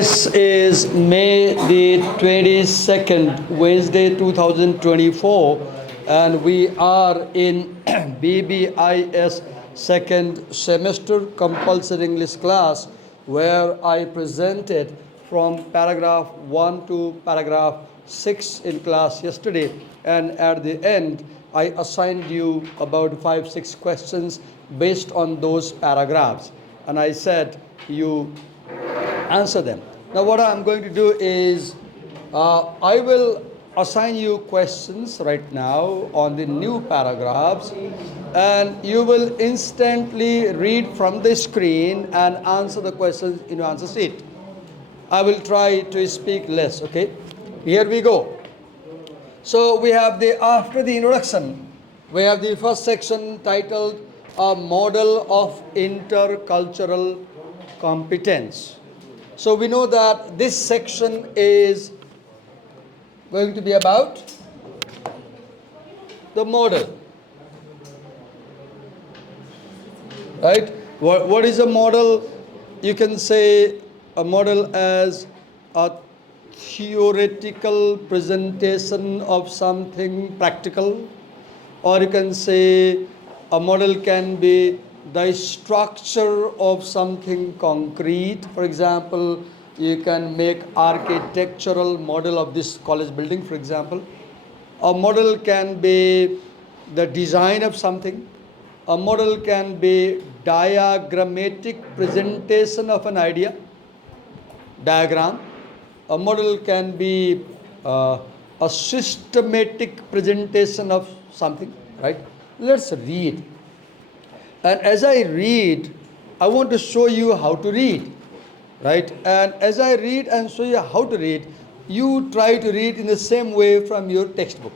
This is May the 22nd, Wednesday 2024, and we are in BBIS second semester compulsory English class, where I presented from paragraph 1 to paragraph 6 in class yesterday, and at the end I assigned you about 5-6 questions based on those paragraphs, and I said you answer them. Now what I'm going to do is I will assign you questions right now on the new paragraphs, and you will instantly read from the screen and answer the questions in your answer sheet. I will try to speak less, okay? Here we go. So we have after the introduction, we have the first section titled A Model of Intercultural Competence. So we know that this section is going to be about the model, right? What is a model? You can say a model as a theoretical presentation of something practical, or you can say a model can be the structure of something concrete. For example, you can make architectural model of this college building, for example. A model can be the design of something. A model can be diagrammatic presentation of an idea, diagram. A model can be a systematic presentation of something, right? Let's read. And as I read, I want to show you how to read, right? And as I read and show you how to read, you try to read in the same way from your textbook.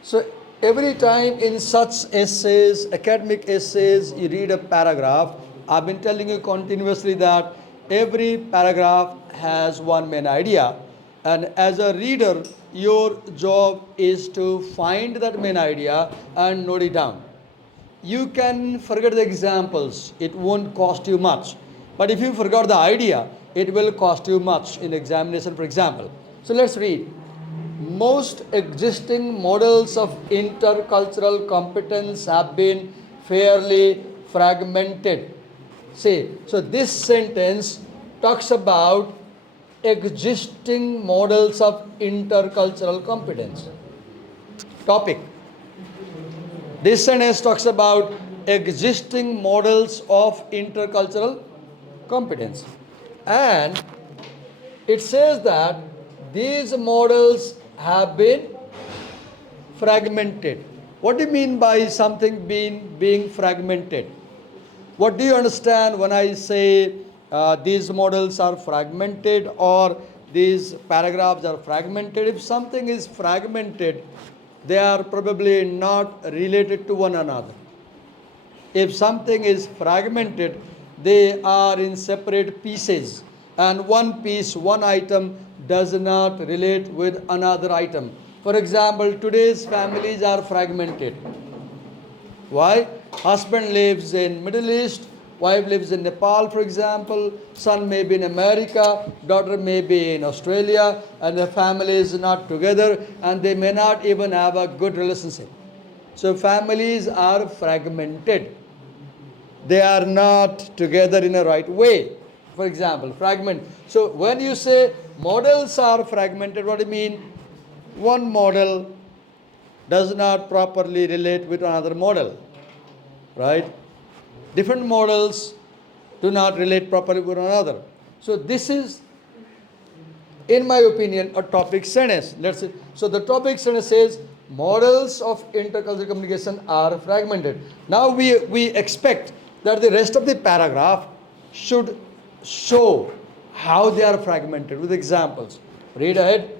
So every time in such essays, academic essays, you read a paragraph, I've been telling you continuously that every paragraph has one main idea. And as a reader, your job is to find that main idea and note it down. You can forget the examples, it won't cost you much. But if you forgot the idea, it will cost you much in examination, for example. So let's read. Most existing models of intercultural competence have been fairly fragmented. See, so this sentence talks about existing models of intercultural competence. Topic. This sentence talks about existing models of intercultural competence. And it says that these models have been fragmented. What do you mean by something being fragmented? What do you understand when I say these models are fragmented or these paragraphs are fragmented? If something is fragmented, they are probably not related to one another. If something is fragmented, they are in separate pieces, and one piece, one item does not relate with another item. For example, today's families are fragmented. Why? Husband lives in Middle East, wife lives in Nepal, for example, son may be in America, daughter may be in Australia, and the family is not together, and they may not even have a good relationship. So families are fragmented. They are not together in a right way. For example, fragment. So when you say models are fragmented, what do you mean? One model does not properly relate with another model, right? Different models do not relate properly with one another. So this is, in my opinion, a topic sentence. Let's say, so the topic sentence says models of intercultural communication are fragmented. Now we expect that the rest of the paragraph should show how they are fragmented with examples. Read ahead.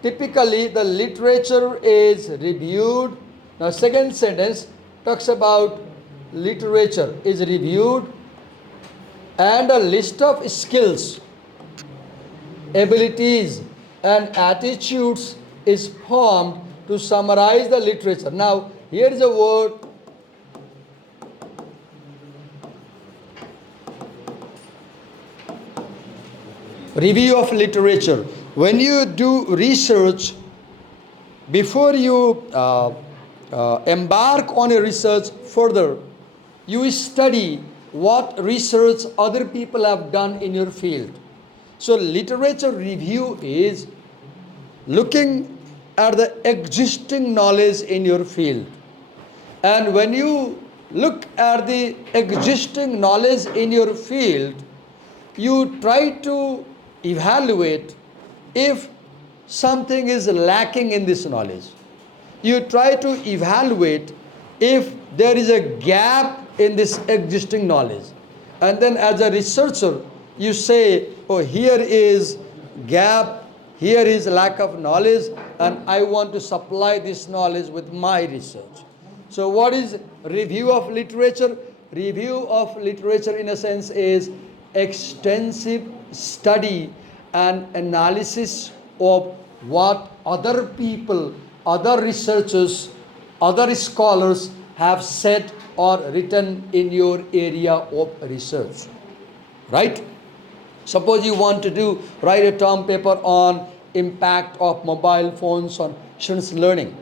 Typically, the literature is reviewed. Now, second sentence talks about literature is reviewed and a list of skills, abilities, and attitudes is formed to summarize the literature. Now, here is a word Review of literature. When you do research, before you embark on a research further, you study what research other people have done in your field. So literature review is looking at the existing knowledge in your field. And when you look at the existing knowledge in your field, you try to evaluate if something is lacking in this knowledge. You try to evaluate if there is a gap in this existing knowledge. And then as a researcher, you say, oh, here is gap, here is lack of knowledge, and I want to supply this knowledge with my research. So what is review of literature? Review of literature in a sense is extensive study and analysis of what other people, other researchers, other scholars have said or written in your area of research. Right? Suppose you want to write a term paper on impact of mobile phones on students' learning.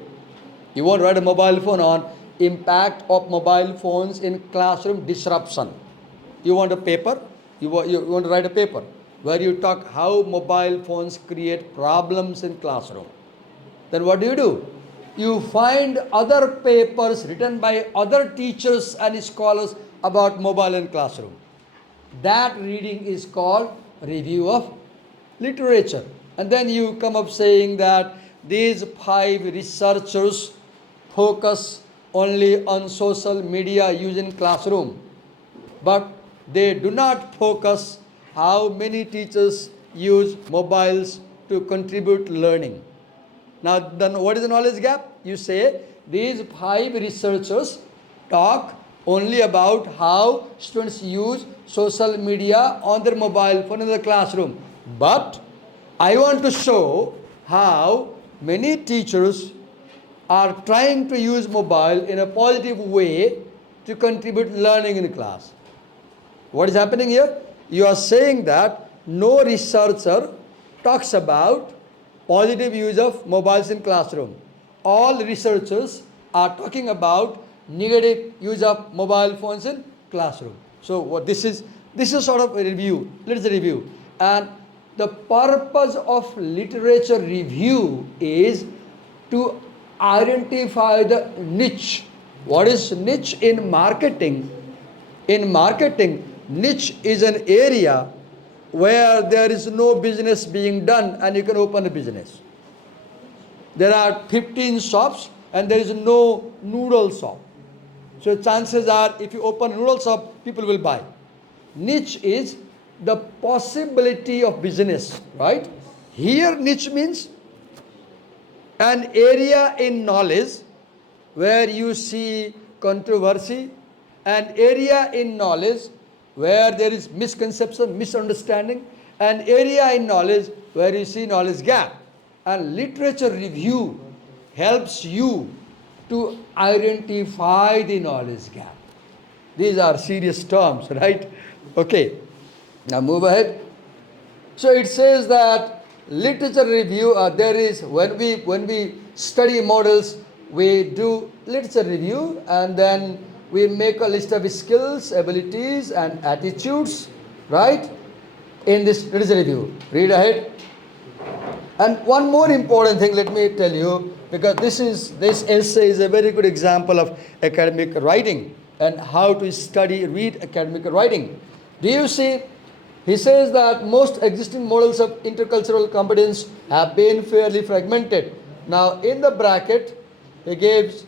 You want to write a mobile phone on impact of mobile phones in classroom disruption. You want a paper, you want to write a paper where you talk how mobile phones create problems in classroom. Then what do? You find other papers written by other teachers and scholars about mobile in classroom. That reading is called review of literature. And then you come up saying that these 5 researchers focus only on social media use in classroom, but they do not focus how many teachers use mobiles to contribute learning. Now then what is the knowledge gap? You say these 5 researchers talk only about how students use social media on their mobile phone in the classroom, but I want to show how many teachers are trying to use mobile in a positive way to contribute learning in class. What is happening here? You are saying that no researcher talks about positive use of mobiles in classroom. All researchers are talking about negative use of mobile phones in classroom. So what this is sort of a review, literature review. And the purpose of literature review is to identify the niche. What is niche in marketing? In marketing, niche is an area where there is no business being done and you can open a business. There are 15 shops and there is no noodle shop. So chances are if you open a noodle shop, people will buy. Niche is the possibility of business, right? Here niche means an area in knowledge where you see controversy, an area in knowledge where there is misconception, misunderstanding, an area in knowledge where you see knowledge gap. And literature review helps you to identify the knowledge gap. These are serious terms, right? Okay, now move ahead. So it says that literature review, there is, when we study models, we do literature review and then we make a list of skills, abilities and attitudes, right, in this literature review. Read ahead. And one more important thing, let me tell you, because this essay is a very good example of academic writing and how to read academic writing. Do you see? He says that most existing models of intercultural competence have been fairly fragmented. Now in the bracket, he gives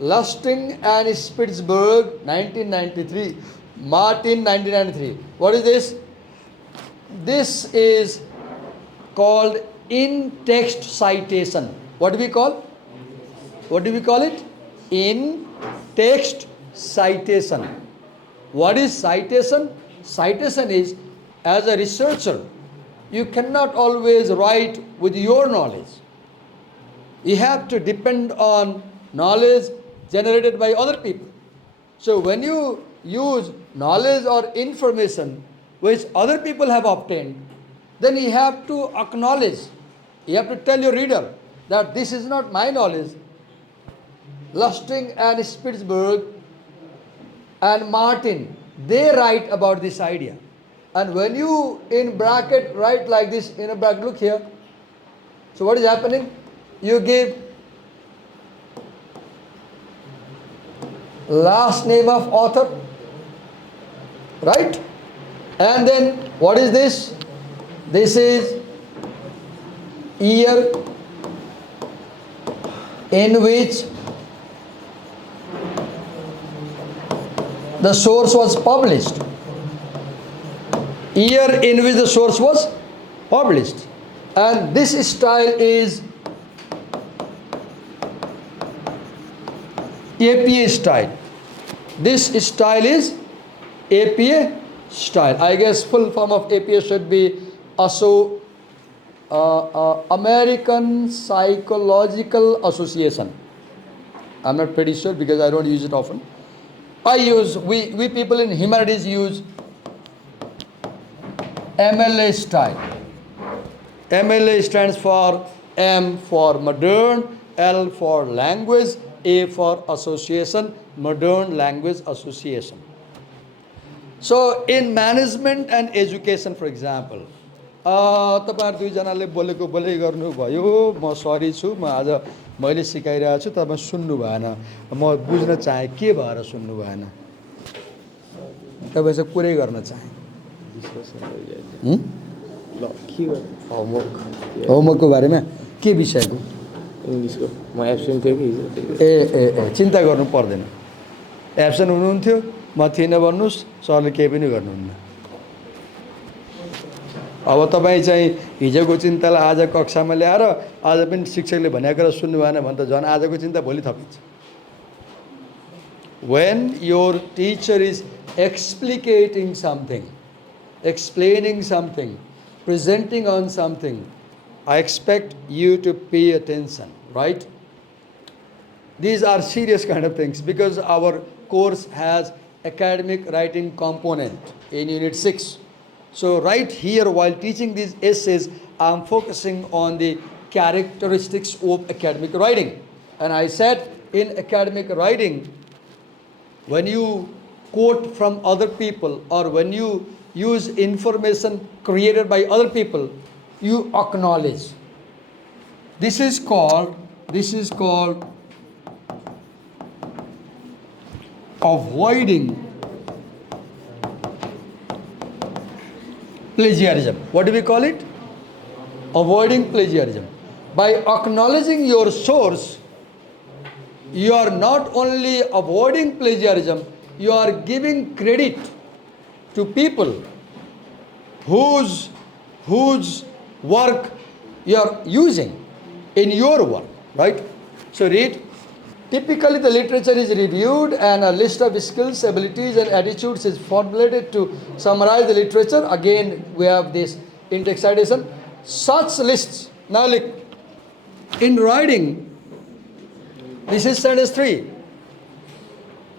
Lustig and Spitzberg 1993, Martin 1993. What is this? This is called in-text citation. What do we call? What do we call it? In-text citation. What is citation? Citation is, as a researcher, you cannot always write with your knowledge. You have to depend on knowledge generated by other people. So when you use knowledge or information which other people have obtained, then you have to acknowledge, you have to tell your reader that this is not my knowledge. Lustig and Spitzberg and Martin, they write about this idea. And when you in bracket write like this, in a bracket, look here. So what is happening? You give last name of author, right? And then what is this? This is year in which the source was published. Year in which the source was published. And this style is APA style. This style is APA style. I guess full form of APA should be American Psychological Association. I'm not pretty sure because I don't use it often. We people in humanities use MLA style. MLA stands for M for modern, L for language, A for association, modern language association. So in management and education, for example, तपाईहरु दुईजनाले बोलेको बोलै गर्नुभयो, म सरी छु, म आज मैले सिकाइरहेको छु, तपाईं सुन्नु भएन, म बुझ्न चाहे के भएर सुन्नु भएन, तपाईं चाहिँ कुरै गर्न चाहे। होमवर्कको बारेमा के विषयको? इङ्ग्लिसको। म एब्सेन्ट थिएँ कि हिजो। ए चिन्ता गर्नु पर्दैन, एब्सेन्ट हुनुहुन्थ्यो, म थिइनँ भन्नुहोस्, सरले केही पनि गर्नुहुन्न। अब तपाईँ चाहिँ हिजोको चिन्तालाई आज कक्षामा ल्याएर आज पनि शिक्षकले भनेको कुरा सुन्नु भएन भने त झन् आजको चिन्ता भोलि थपिन्छ। When your teacher is explicating something, explaining something, presenting on something, I expect you to pay attention, right? These are serious kind of things because our course has academic writing component in Unit 6. So right here while teaching these essays, I'm focusing on the characteristics of academic writing. And I said in academic writing, when you quote from other people or when you use information created by other people, you acknowledge. This is called avoiding plagiarism. What do we call it? Avoiding plagiarism. By acknowledging your source, you are not only avoiding plagiarism, you are giving credit to people whose work you are using in your work, right? So read. Typically the literature is reviewed and a list of skills, abilities and attitudes is formulated to summarize the literature. Again we have this in-text citation. Such lists, now look, in writing, this is sentence 3.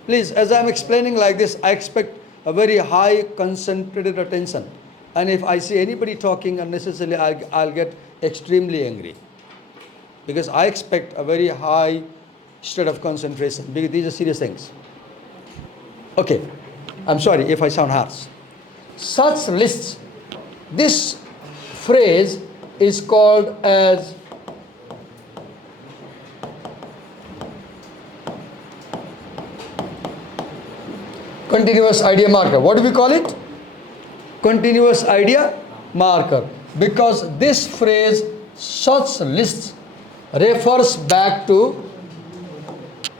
Please, as I am explaining like this, I expect a very high concentrated attention. And if I see anybody talking unnecessarily, I'll get extremely angry. Because I expect a very high state of concentration, because these are serious things. Okay, I'm sorry if I sound harsh. Such lists, this phrase is called as continuous idea marker. What do we call it? Continuous idea marker. Because this phrase, such lists, refers back to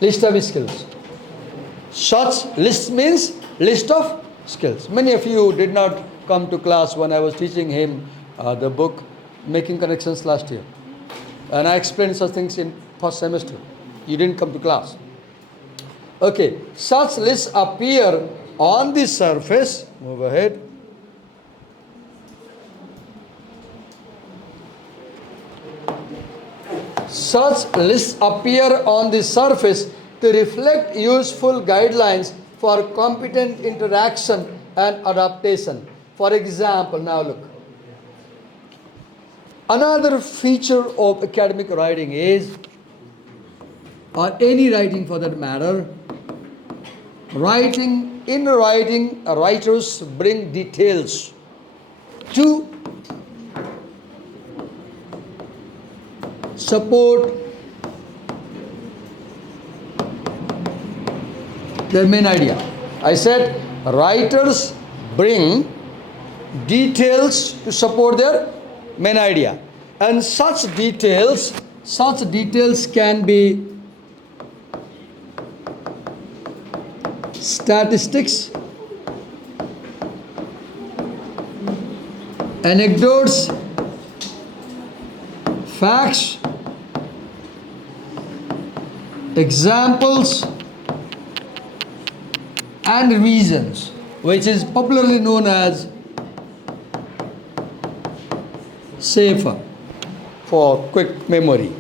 list of skills. Such list means list of skills. Many of you did not come to class when I was teaching him the book Making Connections last year. And I explained such things in first semester. You didn't come to class. Okay, such lists appear on the surface. Move ahead. Such lists appear on the surface to reflect useful guidelines for competent interaction and adaptation. For For example, now look. Another feature of academic writing is, or any writing for that matter, in writing, writers bring details to support their main idea. I said writers bring details to support their main idea, and such details can be statistics, anecdotes, facts, examples, and reasons, which is popularly known as SAFER for quick memory.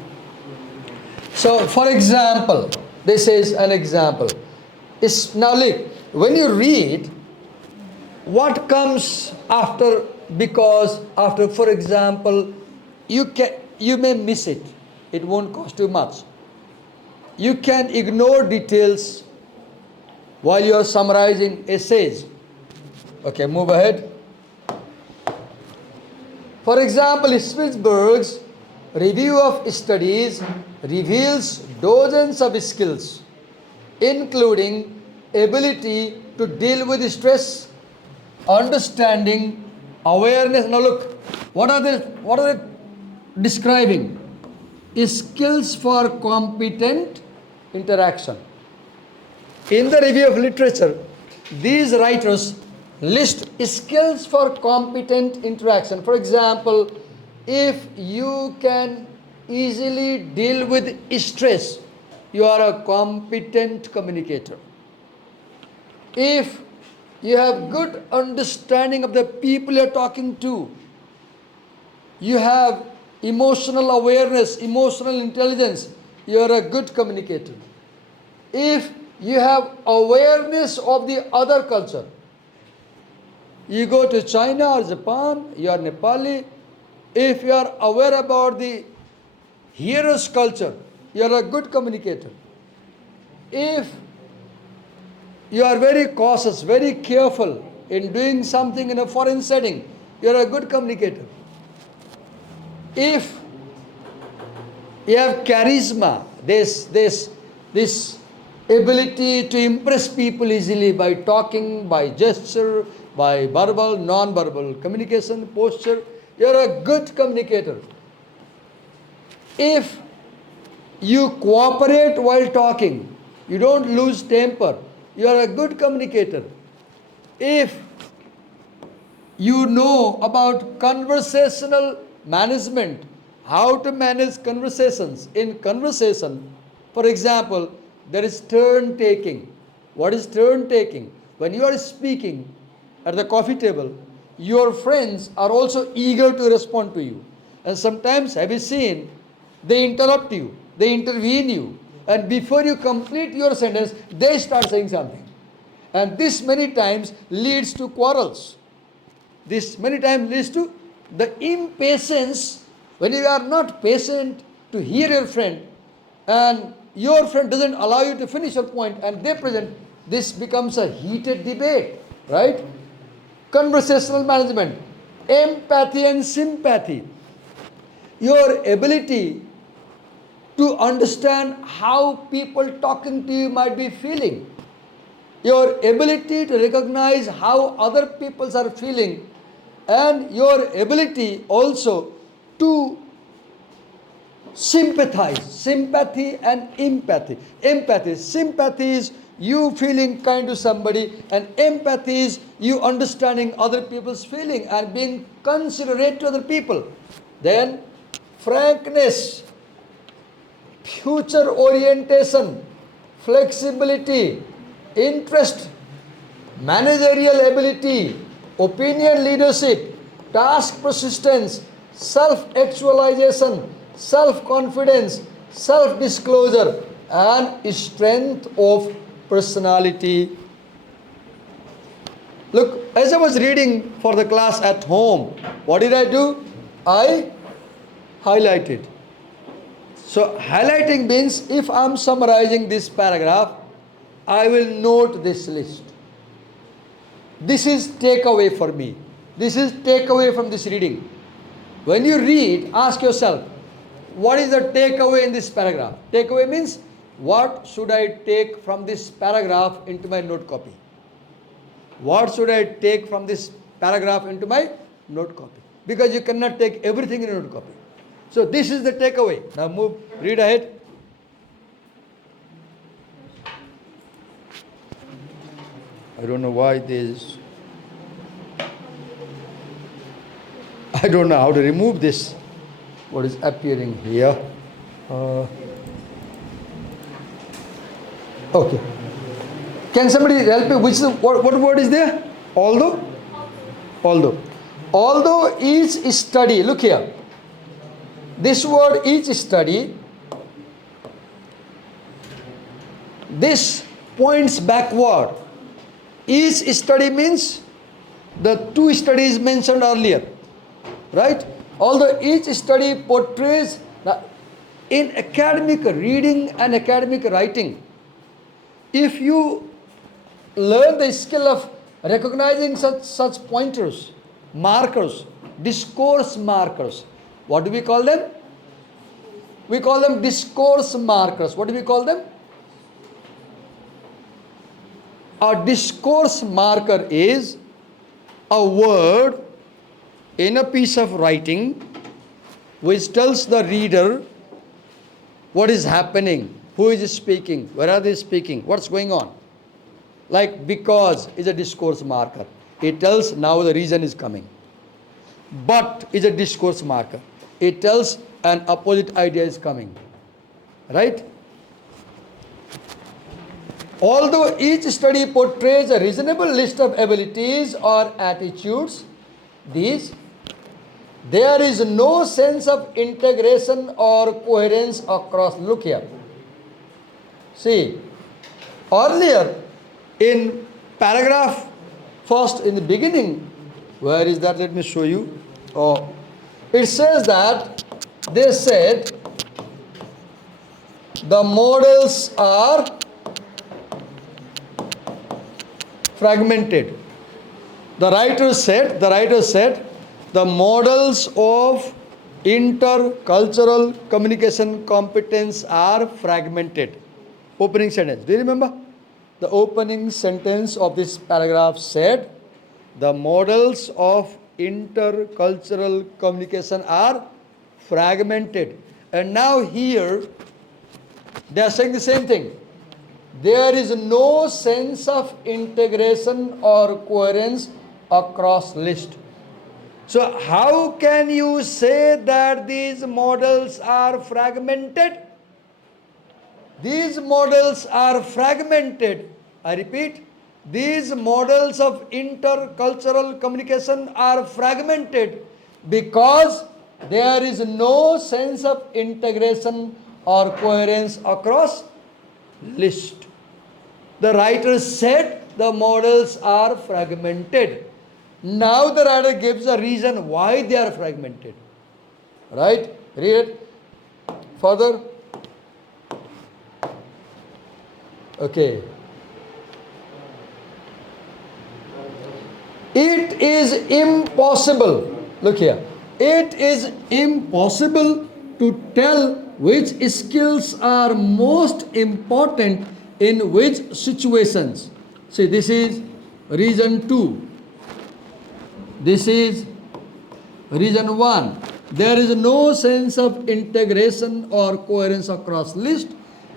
So, for example, this is an example. Now look, when you read, what comes after? Because after, for example, you may miss it. It won't cost you much. You can ignore details while you are summarizing essays. Okay, move ahead. For example, Spitzberg's review of studies reveals dozens of skills, including ability to deal with stress, understanding, awareness. Now look, what are they describing? Skills for competent interaction. In the review of literature, these writers list skills for competent interaction. For example, if you can easily deal with stress, you are a competent communicator. If you have good understanding of the people you are talking to, you have emotional awareness, emotional intelligence, you are a good communicator. If you have awareness of the other culture, you go to China or Japan, you are Nepali, if you are aware about the hearer's culture, you are a good communicator. If you are very cautious, very careful in doing something in a foreign setting, you are a good communicator. If you have charisma, this ability to impress people easily by talking, by gesture, by verbal, non-verbal communication, posture, you are a good communicator. If you cooperate while talking, you don't lose temper, you are a good communicator. If you know about conversational management, how to manage conversations. In conversation, for example, there is turn taking. What is turn taking? When you are speaking at the coffee table, your friends are also eager to respond to you. And sometimes, have you seen, they interrupt you, they intervene you, and before you complete your sentence, they start saying something. And this many times leads to quarrels. This many times leads to the impatience when you are not patient to hear your friend, and your friend doesn't allow you to finish your point, and they present, this becomes a heated debate, right? Conversational management, empathy and sympathy. Your ability to understand how people talking to you might be feeling. Your ability to recognize how other people are feeling, and your ability also to sympathize. Sympathy and empathy. Empathy. Sympathy is you feeling kind to somebody, and empathy is you understanding other people's feeling and being considerate to other people. Then frankness, future orientation, flexibility, interest, managerial ability, opinion leadership, task persistence, self-actualization, self-confidence, self-disclosure, and strength of personality. Look, as I was reading for the class at home, what did I do? I highlighted. So highlighting means if I am summarizing this paragraph, I will note this list. This is takeaway for me. This is takeaway from this reading. When you read, ask yourself, what is the takeaway in this paragraph? Takeaway means, what should I take from this paragraph into my note copy? What should I take from this paragraph into my note copy? Because you cannot take everything in a note copy. So this is the takeaway. Now move, read ahead. I don't know why this. I don't know how to remove this. What is appearing here? Okay. Can somebody help me? Which is what word is there? Although? Although. Although each study, look here. This word each study, this points backward. Each study means the two studies mentioned earlier. Right? Although each study portrays in academic reading and academic writing, if you learn the skill of recognizing such pointers, markers, discourse markers, what do we call them? We call them discourse markers. What do we call them? A discourse marker is a word in a piece of writing which tells the reader what is happening, who is speaking, where are they speaking, what's going on. Like because is a discourse marker. It tells now the reason is coming. But is a discourse marker. It tells an opposite idea is coming. Right? Although each study portrays a reasonable list of abilities or attitudes, there is no sense of integration or coherence across. Look here. See, earlier in paragraph first in the beginning, where is that? Let me show you. It says that they said the models are fragmented. The writer said the models of intercultural communication competence are fragmented. Opening sentence. Do you remember? The opening sentence of this paragraph said the models of intercultural communication are fragmented. And now here they are saying the same thing. There is no sense of integration or coherence across list. So how can you say that these models are fragmented? These models are fragmented. I repeat, these models of intercultural communication are fragmented because there is no sense of integration or coherence across list. The writer said the models are fragmented. Now the writer gives a reason why they are fragmented. Right? Read it further. Okay. It is impossible. Look here. It is impossible to tell which skills are most important in which situations. See, this is reason 2. This is reason 1. There is no sense of integration or coherence across list.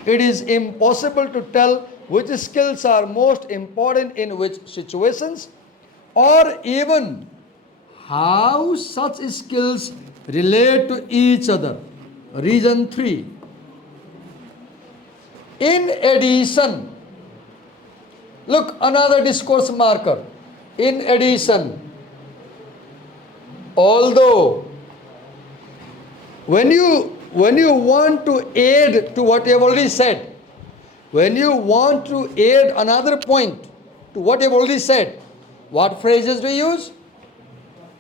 It is impossible to tell which skills are most important in which situations, or even how such skills relate to each other. Reason 3. In addition, look, another discourse marker. In addition, although when you want to add to what you have already said, when you want to add another point to what you have already said, What phrases do you use?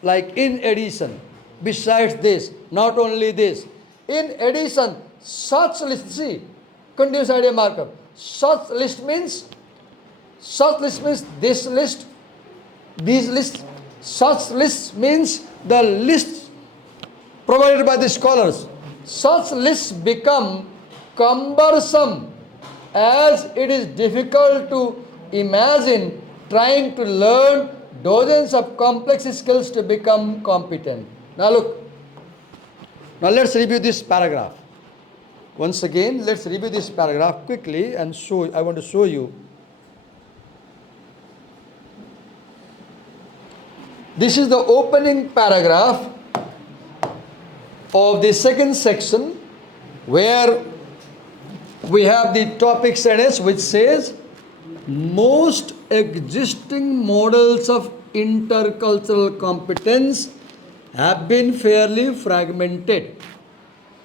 Like in addition, besides this, not only this. In addition, such list, see, continuous idea markup. Such list means this list, these lists. Such list means the list provided by the scholars. Such lists become cumbersome as it is difficult to imagine trying to learn dozens of complex skills to become competent. Now look, now let's review this paragraph. Once again, let's review this paragraph quickly and show, I want to show you. This is the opening paragraph of the second section where we have the topic sentence which says most existing models of intercultural competence have been fairly fragmented.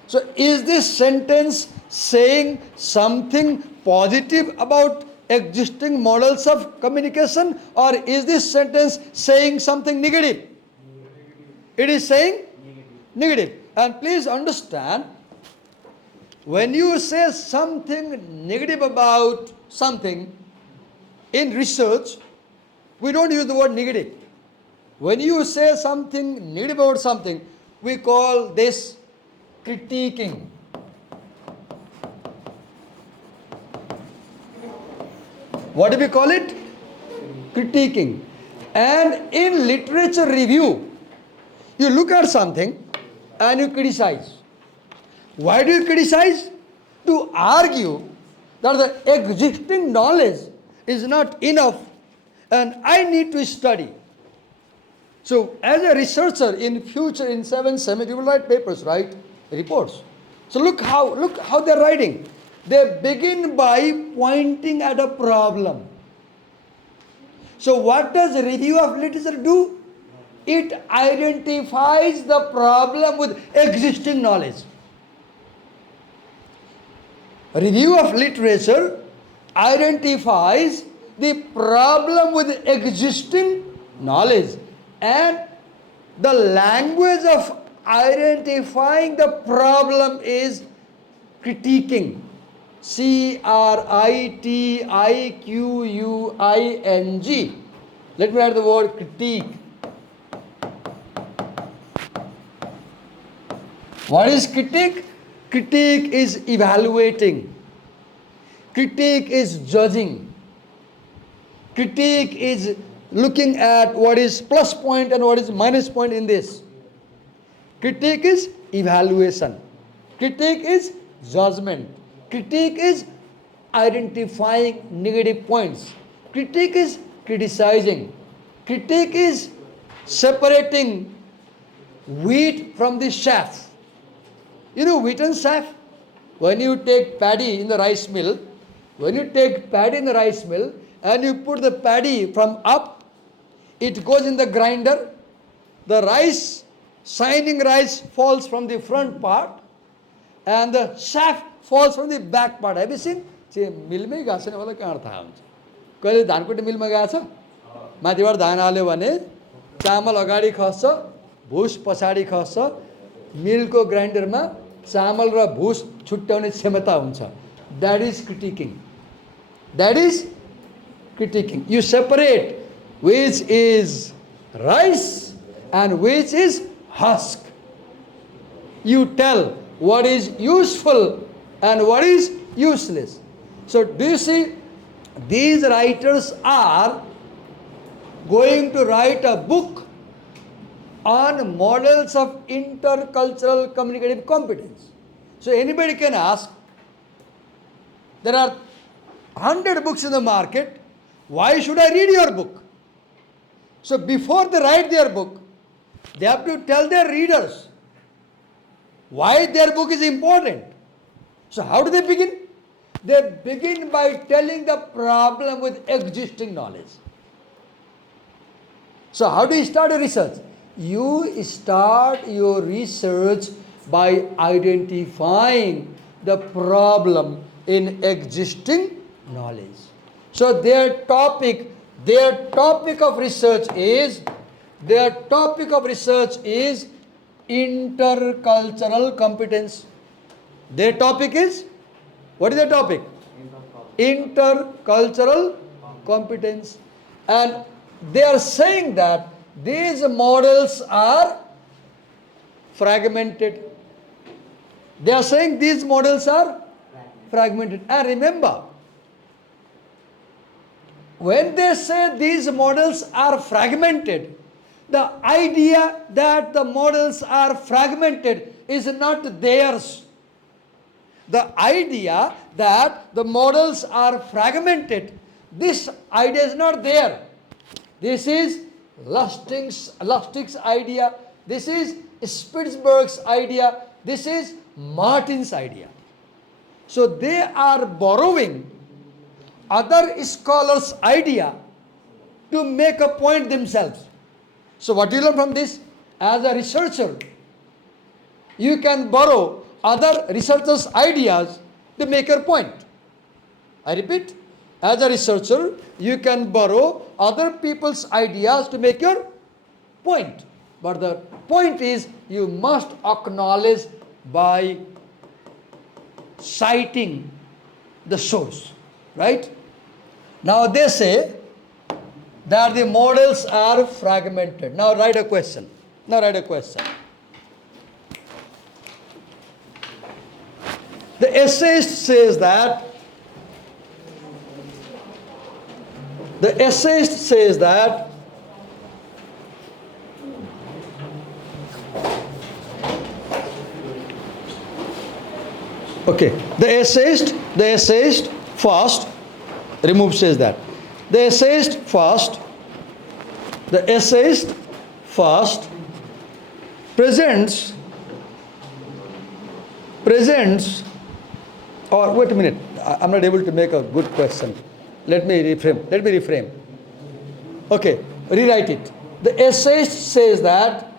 So is this sentence saying something positive about existing models of communication, or is this sentence saying something negative? It is saying negative. And please understand, when you say something negative about something in research, we don't use the word negative. When you say something negative about something, we call this critiquing. What do we call it? Critiquing. And in literature review, you look at something and you criticize. Why do you criticize? To argue that the existing knowledge is not enough and I need to study. So as a researcher in future, in 7th semester, you will write papers, write reports. So look how they're writing. They begin by pointing at a problem. So what does a review of literature do? It identifies the problem with existing knowledge. A review of literature identifies the problem with existing knowledge, and the language of identifying the problem is critiquing. critiquing. Let me add the word critique. What is critique? Critique is evaluating. Critique is judging. Critique is looking at what is plus point and what is minus point in this. Critique is evaluation. Critique is judgment. Critique is identifying negative points. Critique is criticizing. Critique is separating wheat from the chaff. You know wheat and chaff? When you take paddy in the rice mill, and you put the paddy from up, it goes in the grinder. The rice, shining rice falls from the front part and the chaff falls from the back part. Have you seen? मिलमै घाँस छैन मलाई कहाँ थाहा हुन्छ? कहिले धानकुटे मिलमा गएको छ? माथिबाट धान हाल्यो भने चामल अगाडि खस्छ, भुस पछाडि खस्छ, मिलको ग्राइन्डरमा चामल र भुस छुट्याउने क्षमता हुन्छ. That is critiquing. That is critiquing. You separate which is rice and which is husk. You tell what is useful and what is useless. So do you see, these writers are going to write a book on models of intercultural communicative competence. So anybody can ask, there are 100 books in the market, why should I read your book? So before they write their book, they have to tell their readers why their book is important. So how do they begin? They begin by telling the problem with existing knowledge. So how do you start a research? You start your research by identifying the problem in existing knowledge. So their topic Their topic of research is intercultural competence. Their topic is, what is their topic? Intercultural competence. And they are saying that these models are fragmented. They are saying these models are fragmented. And remember, when they say these models are fragmented, the idea that the models are fragmented is not theirs. The idea that the models are fragmented, this idea is not there. This is Lustig's idea. This is Spitzberg's idea. This is Martin's idea. So they are borrowing other scholars' idea to make a point themselves. So what do you learn from this? As a researcher, you can borrow other researchers' ideas to make your point. I repeat, as a researcher, you can borrow other people's ideas to make your point. But the point is, you must acknowledge by citing the source, right? Now they say that the models are fragmented. Now write a question. The essayist says that okay, the essayist first presents, or wait a minute, I'm not able to make a good question. Let me reframe. Okay, rewrite it. The essayist says that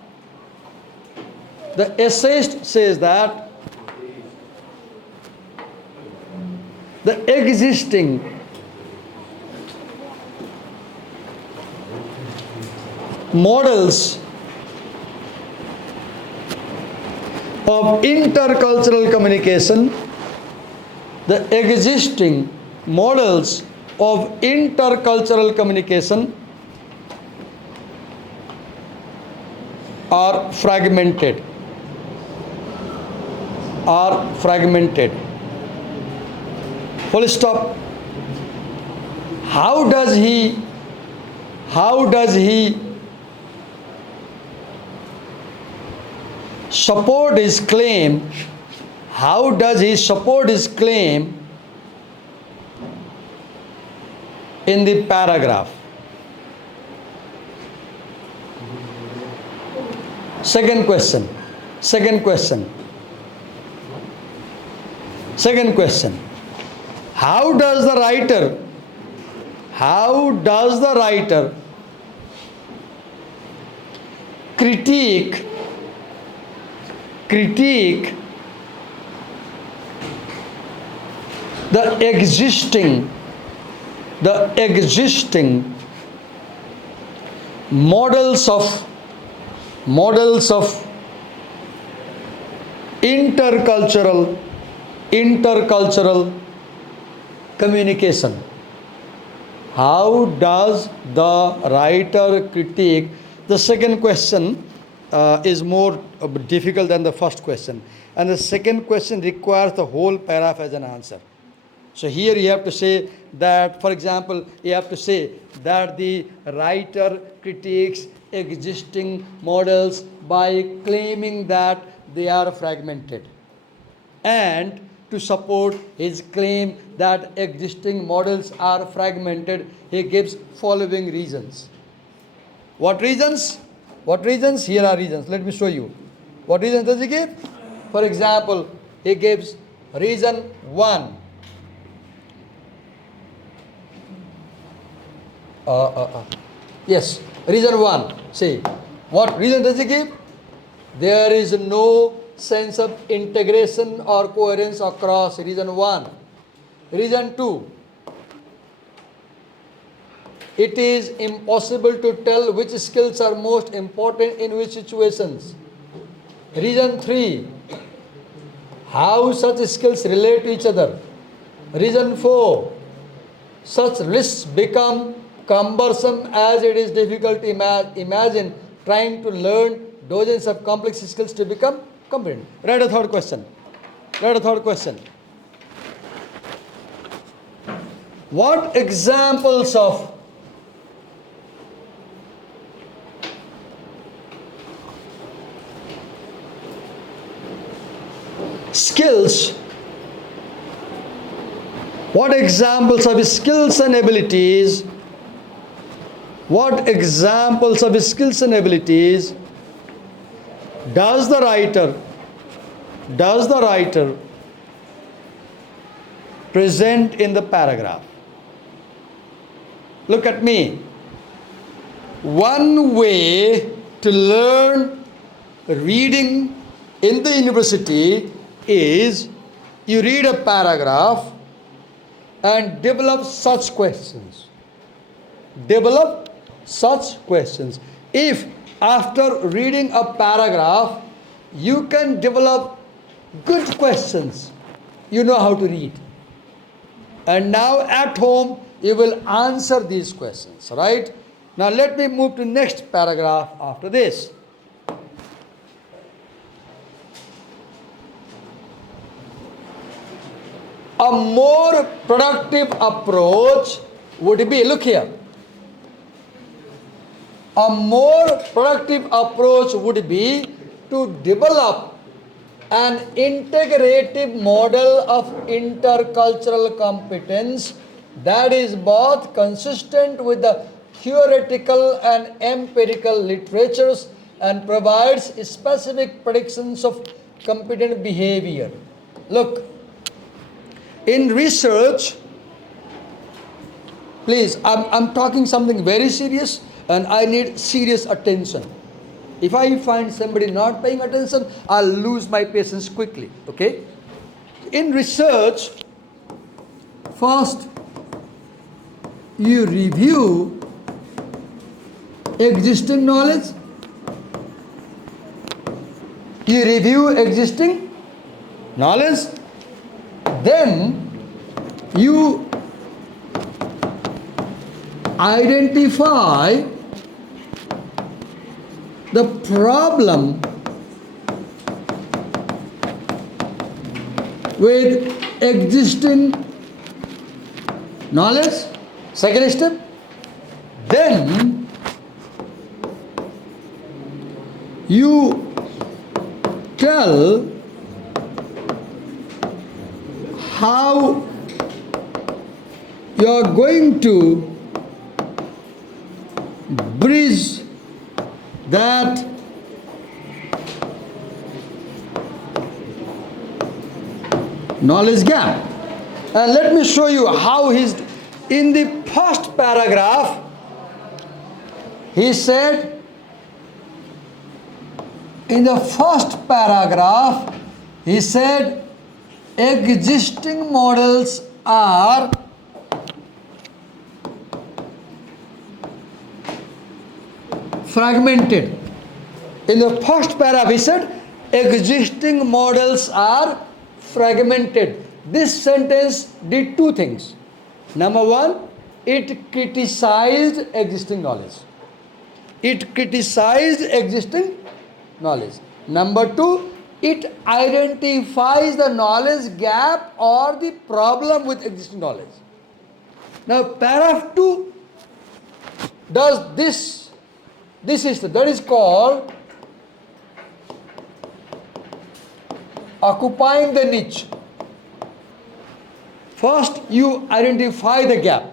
the existing models of intercultural communication are fragmented. Full stop. How does he support his claim? How does he support his claim in the paragraph? Second question. How does the writer critique the existing models of intercultural communication? How does the writer critique? The second question is more difficult than the first question, and the second question requires the whole paragraph as an answer. So here you have to say that, for example, you have to say that the writer critiques existing models by claiming that they are fragmented, and to support his claim that existing models are fragmented, he gives following reasons. What reasons? Here are reasons. Let me show you. What reasons does he give? For example, he gives reason 1. Yes, reason 1. See, what reason does he give? There is no sense of integration or coherence across. Reason 1. Reason 2. it is impossible to tell which skills are most important in which situations. Reason 3, how such skills relate to each other. Reason 4, such lists become cumbersome as it is difficult to imagine trying to learn dozens of complex skills to become competent. Write a third question. What examples of skills, what examples of skills and abilities, does the writer present in the paragraph? Look at me. One way to learn reading in the university is you read a paragraph and develop such questions. If after reading a paragraph you can develop good questions, you know how to read. And now at home you will answer these questions, right? Now let me move to next paragraph after this. A more productive approach would be, look here, a more productive approach would be to develop an integrative model of intercultural competence that is both consistent with the theoretical and empirical literatures and provides specific predictions of competent behavior. Look, in research, please, I'm talking something very serious and I need serious attention. If I find somebody not paying attention, I'll lose my patience quickly, okay? In research, first you review existing knowledge. Then you identify the problem with existing knowledge. Second step. Then you tell how you are going to bridge that knowledge gap. And let me show you how he's in the first paragraph. He said, existing models are fragmented. In the first paragraph he said existing models are fragmented. This sentence did two things. Number one, it criticized existing knowledge. Number two, it identifies the knowledge gap or the problem with existing knowledge. Now paragraph 2 does this is that is called occupying the niche. First you identify the gap.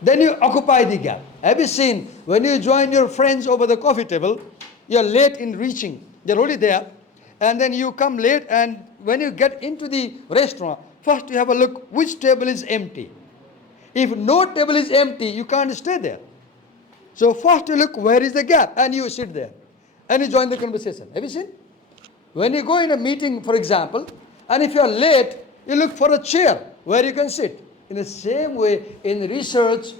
Then you occupy the gap. Have you seen when you join your friends over the coffee table, you're late in reaching, they're already there, and then you come late, and when you get into the restaurant, first you have a look which table is empty. If no table is empty, you can't stay there. So first you look where is the gap, and you sit there and you join the conversation. Have you seen? When you go in a meeting, for example, and if you are late, you look for a chair where you can sit. In the same way, in research,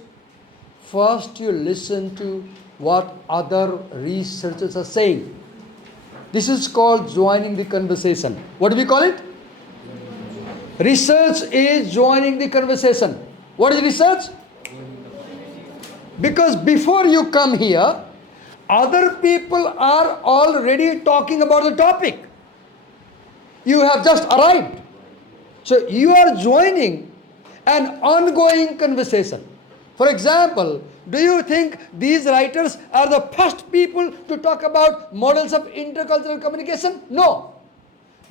first you listen to what other researchers are saying. This is called joining the conversation. What do we call it? Research is joining the conversation. What is research? Because before you come here, other people are already talking about the topic. You have just arrived. So you are joining an ongoing conversation. For example, do you think these writers are the first people to talk about models of intercultural communication? No.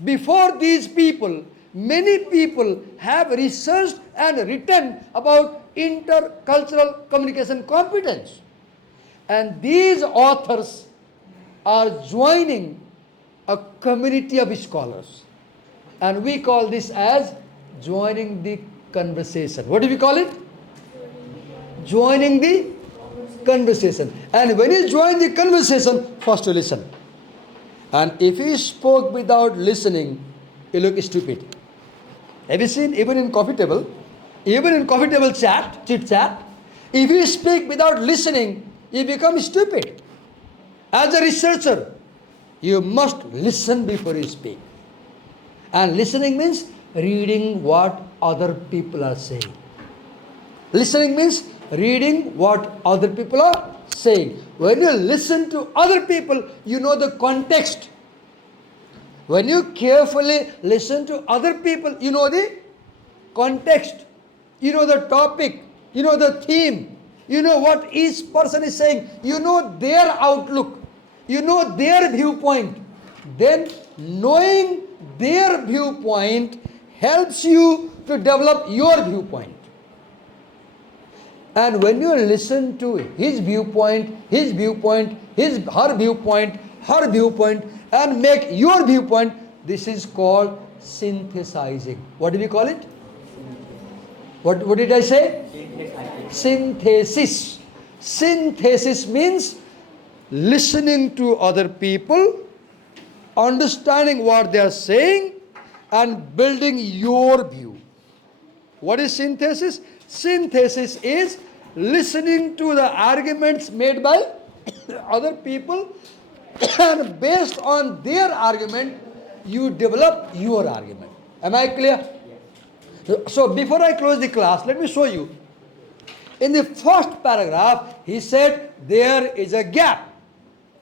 Before these people, many people have researched and written about intercultural communication competence. And these authors are joining a community of scholars. And we call this as joining the conversation. What do we call it? Joining the conversation. And when you join the conversation, first you listen. And if you spoke without listening, you look stupid. Have you seen even in coffee table chat, chit chat, if you speak without listening, you become stupid. As a researcher, you must listen before you speak. And listening means reading what other people are saying. Listening means reading what other people are saying. When you listen to other people, you know the context. When you carefully listen to other people, you know the context. You know the topic. You know the theme. You know what each person is saying. You know their outlook. You know their viewpoint. Then knowing their viewpoint helps you to develop your viewpoint. And when you listen to his viewpoint, her viewpoint, and make your viewpoint, this is called synthesizing. What do we call it? What did I say? Synthesis. Synthesis means listening to other people, understanding what they are saying, and building your view. What is synthesis? Synthesis is listening to the arguments made by other people, and based on their argument, you develop your argument. Am I clear? So before I close the class, let me show you. In the first paragraph, he said there is a gap.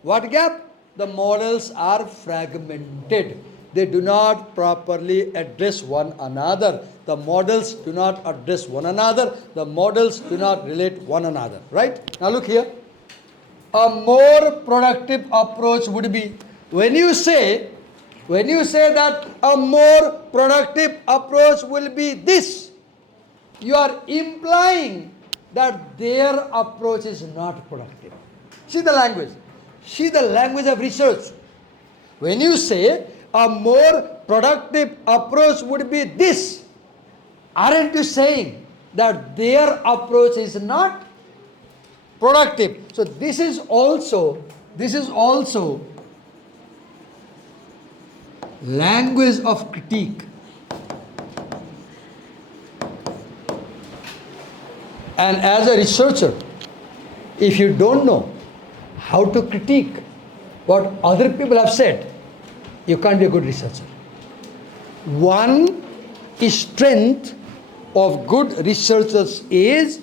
What gap? The models are fragmented. They do not properly address one another. The models do not address one another. The models do not relate one another. Right? Now look here. A more productive approach would be, when you say that a more productive approach will be this, you are implying that their approach is not productive. See the language. See the language of research. When you say a more productive approach would be this, aren't you saying that their approach is not productive? So this is also language of critique. And as a researcher, if you don't know how to critique what other people have said, you can't be a good researcher. One strength of good researchers is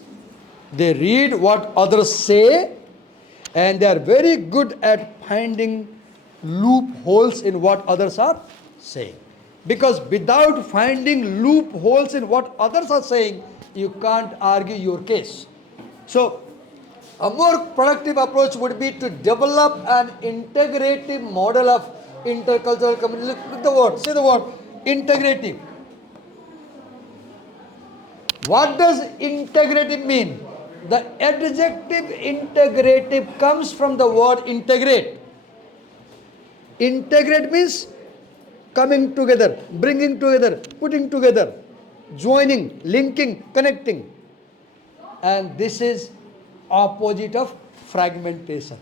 they read what others say, and they are very good at finding loopholes in what others are saying. Because without finding loopholes in what others are saying, you can't argue your case. So, a more productive approach would be to develop an integrative model of intercultural community. Look at the word, say the word, integrative. What does integrative mean? The adjective integrative comes from the word integrate. Integrate means coming together, bringing together, putting together, joining, linking, connecting. And this is opposite of fragmentation.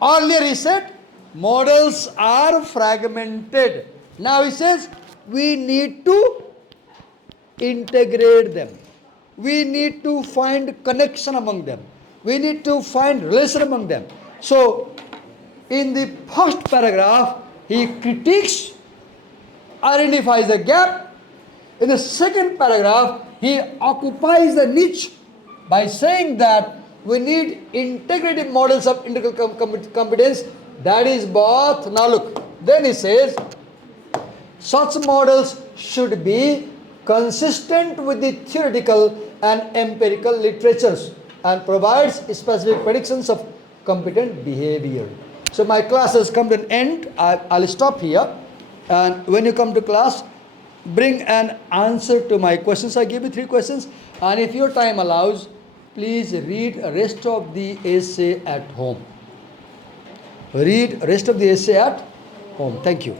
Earlier he said models are fragmented. Now he says we need to integrate them. We need to find connection among them. We need to find relation among them. So, in the first paragraph, he critiques, identifies the gap. In the second paragraph, he occupies the niche by saying that we need integrative models of integral competence. That is both. Now look, then he says, such models should be consistent with the theoretical and empirical literatures and provides specific predictions of competent behavior. So my class has come to an end. I'll stop here. And when you come to class, bring an answer to my questions. I gave you 3 questions. And if your time allows, please read rest of the essay at home. Read rest of the essay at home. Thank you.